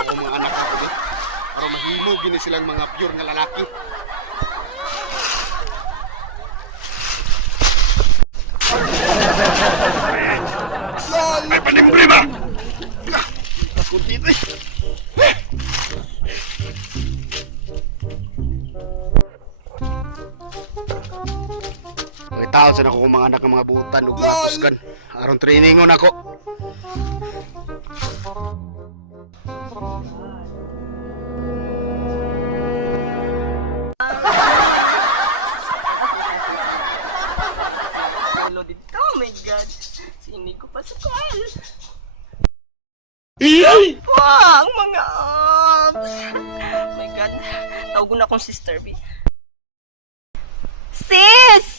ako mga anak ko ni. Para mahimo gini silang mga pure nga lalaki. Ay, pandai mo ba? Ako dito eh. Taon sa ako mga anak ng mga butan ug matuskan aron trainingon ako. Hello dito, oh my god. Sini ko pa sa call. Wow, ang mga abs. Oh my god. Tawag na akong sister B. Sis!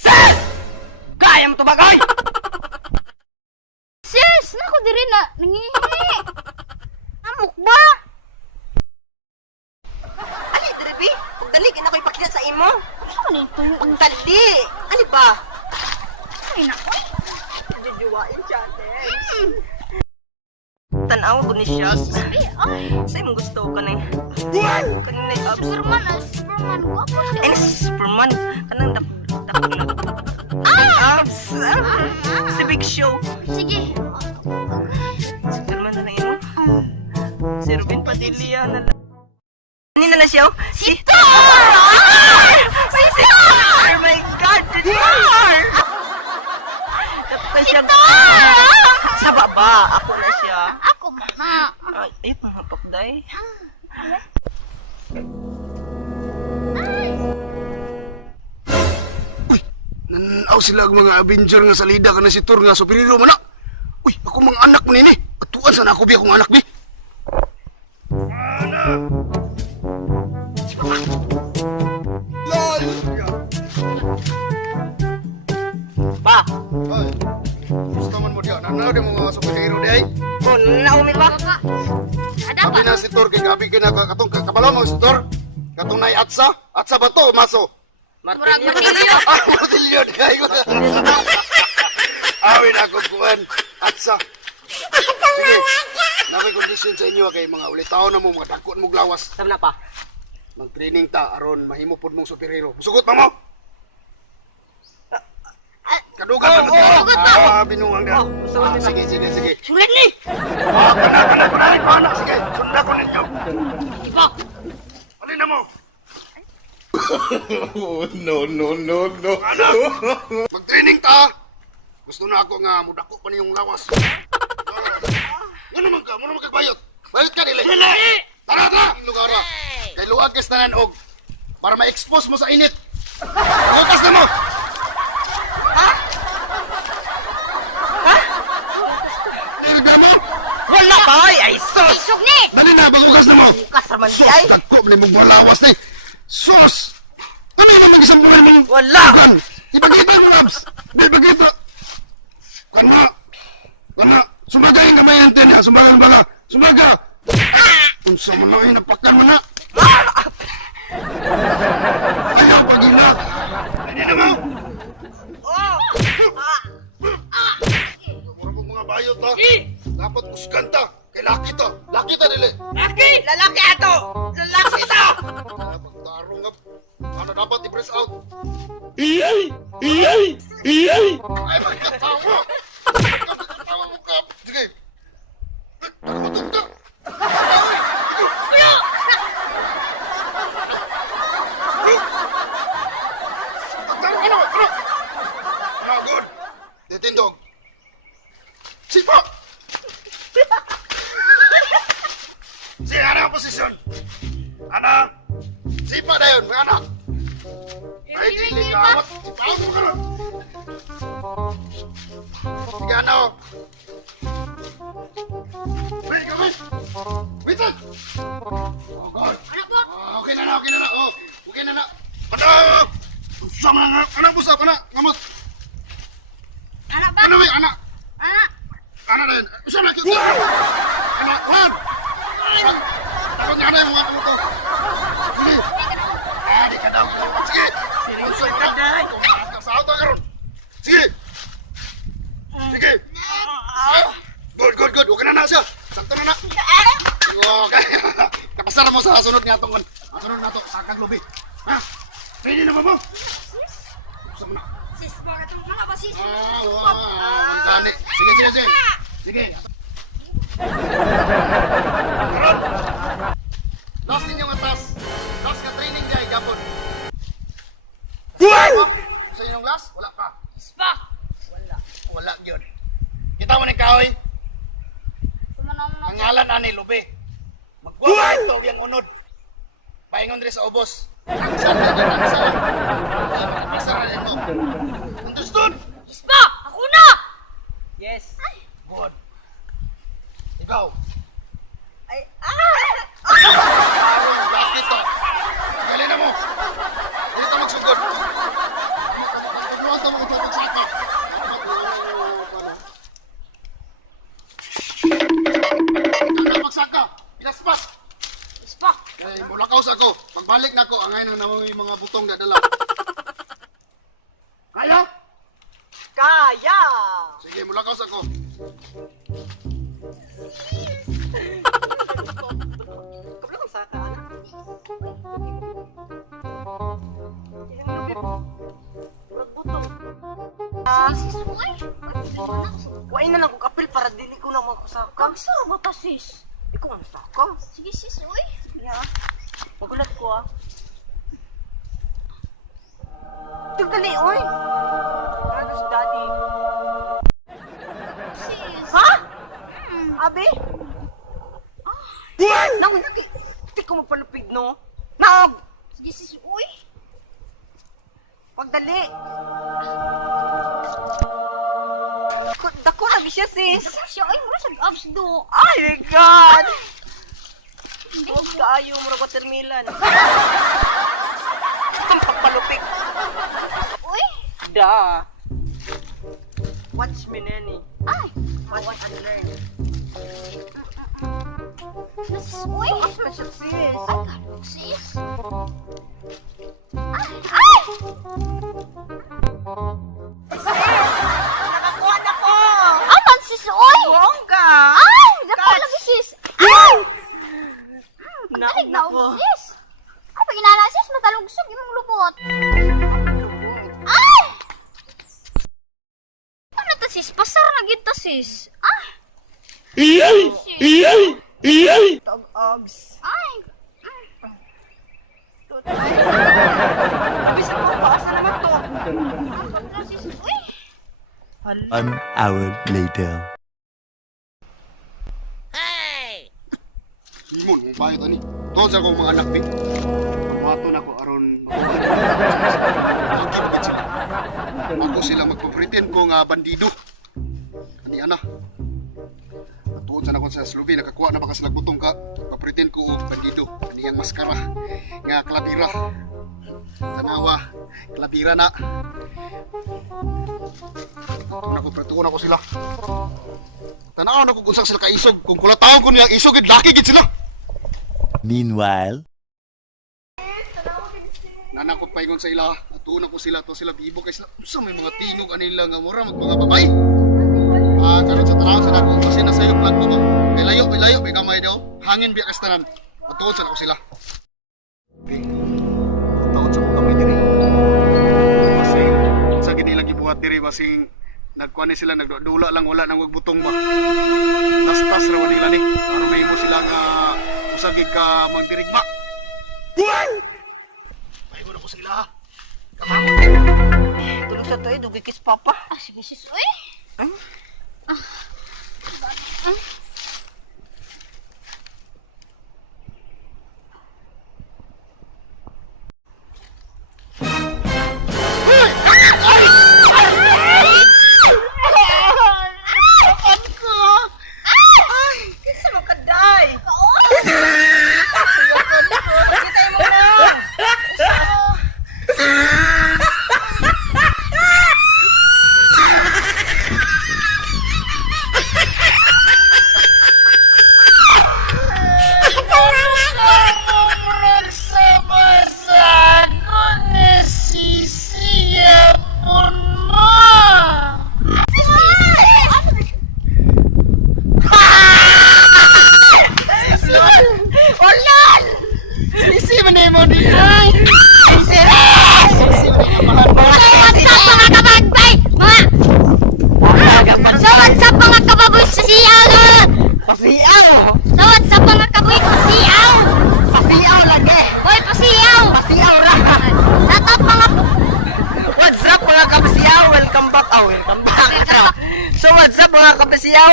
Sis! Kaya mo to ba, Koy? Sis! Naku diri na nangihi! Amok ba? Ali, Drebi. Huwag dali, kina ko ipakita sa imo. Ano nito yung Huwag dali. Ali ba? ay na? Uy! Jujuwain siya, Tanaw ko ni siya. Sabi, ay! Sa'yo mong gusto ka na eh. Kanina yung abs. Superman ah! Superman! Guwapo siya! Ay, Superman. Kanang dakulat. Abs. Si Big Show. Sige! Superman na lang imo. Si Ruben Padilla na lang. Kanina na siya? Si Thor! Si Thor! Oh my God! Si Thor! Si Thor! Sa baba. Ako na siya. Ako mama! Ay, mga pakday. Uy, nanaw sila ang mga Avenger nga salida ka na si Thor nga superhero man na. Uy, ako mga anak mo nini. Atuan sana ako bi akong anak bi. LOL! Ba? Ay, gusto man mo diyan. Nanaw di mga superhero di ay. Oh, naumit ba? Baba! Ada Gabi ba? na si Thor kay gabi kina katong kabalaw mo si Thor. Katong nay atsa. Atsa ba to? Maso. Murag Martilyo. martilyo! Ah, motilyo kay ko. Awin ako kuan. Atsa. Sige. Nakoy kondisyon sa inyo kay mga ulitaw na mo mga dakon mo glawas. Sabi na pa. Mag-training ta aron mahimo pud mong superhero. Musugot pa mo. Kadugan na sugot pa. binuang na. Musugot na. Sige, sige, sige. Sulit ni! Kana. Sige, sunda ko ninyo. Iba! Ano na mo? No. Ano? Mag-training ta. Gusto na ako nga mudako pa niyong lawas. Ano naman ka? Muna magkagbayot. Bayot ka dili. Dili! Tara! Lugara. Kay luwag kas tanan og para ma-expose mo sa init. Lukas na mo! Nirga mo? Wala pa! Ay, sus! Isog ni! Dali na, bagugas na mo! Bukas naman di Sus! ay! Dagko, may mong malawas ni! Sus! Ano yung mga isang buwan mong... Wala! Kan! Ibagita mo, Rabs! Ibagita! Kan ma! Sumagayin ka may antin ha! Sumagan ba ka? Sumaga! Unsa mo na, hinapakan mo na! Ayaw pag-ina! Hindi na mo! Mura po mga bayot ha! Dapat kusgan ta! Kay laki ta! Laki ta dili! Laki! Lalaki ato! Lalaki to! Pagtarong nga! Ano dapat i-press out? Iyay! Ay, magkatawa! Magkatawa mo ka! Sige! Nakamatong ka! Kuya! Ano? Ano, good! Detindog! Sipa! Sige, ano ang posisyon? Anak! Sipa na yun, mga anak! Ay, dili ka awat! Sipaon mo ka lang! Sige, ano? Wait, come in! Wait, wait! Oh, God! Anak po! Okay na! Oh, okay na! Anak! Sama na nga! Anak, busap! Anak! Ngamot! Anak ba? Ano ba? Anak! Anak! Anak na yun! Usap na! Anak! Juan! Takot nga na yung mga ano to! Sige! Di ka daw! Sige! Seryoso ka, Day! Sa auto ka ron! Sige! Sige! Good! Okay na siya! Sakto na na. Okay. Kapasara mo sa sunod nga itong sunod na ito sa kaglobi. Ha? Ready na ba mo? Gusto mo na. Sis, bakit ang mga ba sis? Magkani. Sige. Sige. Karon. Last ninyong atas. Last ka training day, gapon. Sa inyong last? Wala pa. Spa! Wala yun. Kita mo ni Kahoy. Sumanong na. Ang ngalan ani Lubi. Magkuha ito yung unod. Paingon rin sa ubos. Ang sara rin mo. Understood? Spa! Ako na! Yes. Good. Ikaw. Ay, Last dito. Gali na mo. Dito magsugod. Pagluwan ito mga tutog sa akin. Ikaw magsaka. Pinaspas. Spa! Kaya mulakaw sa ako. Pagbalik na ako, angay na naman yung mga butong na dala. Kaya? kaya! Sige, mulakaw sa ako. Kabla kang saka, anak. Butong. Sis, uy! Wain na lang kong kapil para dili ko na magkusaka. Kagsara mo ta sis? Ikaw ang saka. Sige sis, uy! Yeah. Magulat ko Tigdali, oy! Ano si daddy? Sis! Ha? Abi? Nang lagi. Hindi ko magpalupig, no? Nang! Sige sis, uy! Pagdali! Dako lagi siya, sis! Dako siya, uy! Mura siya abs do! Ay, my God! Hindi Huwag kaayo, mura watermelon. Ang pagpalupig. Uy! Da. Watch me, Nani. Ay! Watch and learn. Sis, uy! Apa siya, sis? Ay, kalog sis! Ay! Ay! Nakakuha na ko! Aman sis, uy! Bongga! Ay! Dako Catch. lagi sis! Ay! Dalig na Nako. sis! Ay, pag inala sis, matalugsog yung lubot! Ay! Ano to sis? Pasar na gito sis! Ay! Tag-ags. Ay! Bisa ko, paasa naman to. Ano sis? Uy! 1 hour later. Simon, yung bayot ani. Tuon sa akong mga anak, Vic. Pagwato na ako aron magkipit sila. Ako sila magpapretend ko nga bandido. Ani ana. At tuon sa nakon sa slubi, nakakuha na baka sila butong ka. Papretend ko og bandido. Ani ang maskara nga klabira. Tanawa, klabira na. Tuon ako sila. Tanaw na ko kung saan sila kaisog. Kung kulataon ko nilang isog, laki gid sila. Meanwhile, Nanakot paingon sa ila, atuon ako sila to sila bibo kay sila. Sa may mga tingog anila nga mura mag mga babay. Karon sa tanaw sa dako kasi nasayo plan ko ba. Kay layo may kamay daw. Hangin biya kastanan. Atuon sa ako sila. Taon sa kamay diri. Kasi sa gid nila gibuhat diri basing nagkuan ni sila nagdula lang wala nang wagbutong ba. Tas raw nila ni. Ano may mo sila nga usagi ka magdirigma. Paingon ako sila ha. Tulog sa to, dugay kis papa. Ah, sige sis, uy! Kisa makaday. mo? Sawat sa mga kaboy pasiyaw. Pasiyaw lagi. Boy pasiyaw. Pasiyaw ra. Tatot mga What's up mga kapasiyaw? Welcome back. Welcome back. So what's up mga kapasiyaw?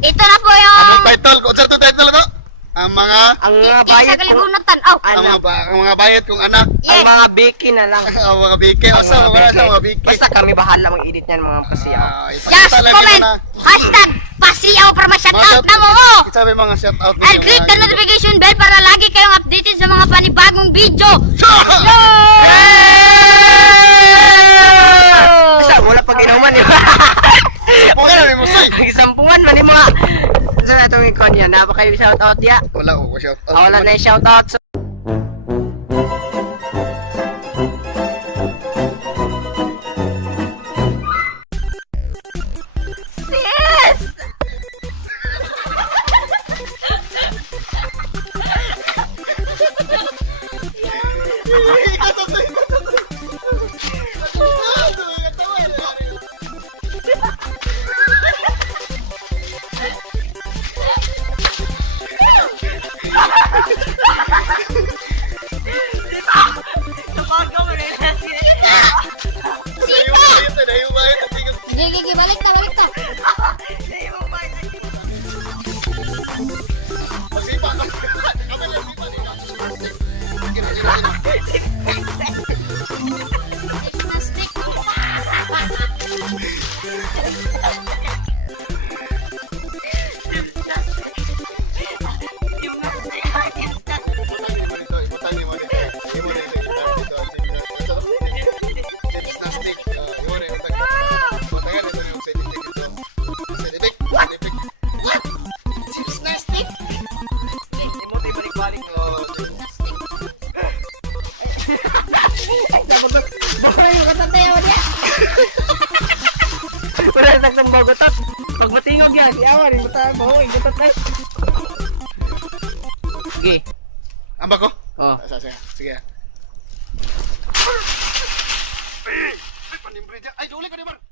ito na po Ang yung title, kung sa title na to? Ang mga, Ang mga sa bayad ko. kaligunatan. Aw. Anak. ang mga bayad kong anak. Ang mga biki na lang. Ang mga bike. Asa, wala sa mga bike. Basta kami bahala mag-edit niyan mga kapasiyaw. Just comment. Hashtag pasiyaw para ma-shoutout na mo. Sabi mga shoutout. And click the notification bell para lagi kayong updated sa mga panibagong video. Basta wala pag inuman yun. Okay na, may musoy. Sampungan man mo. So itong ikon yan. Napa kayo shoutout ya? Wala ko shoutout. Wala na yung shoutout. So, Gigi, balik na, balik na. Stick na stick. balik-balik. Wala sa sang bogotot. Pag matingog yan, iyawan, basta mo, igutot na. Sige. Amba ko? Oh. Sige. Sige. Ay, panimbre dyan. Ay, duli ka ni Mar.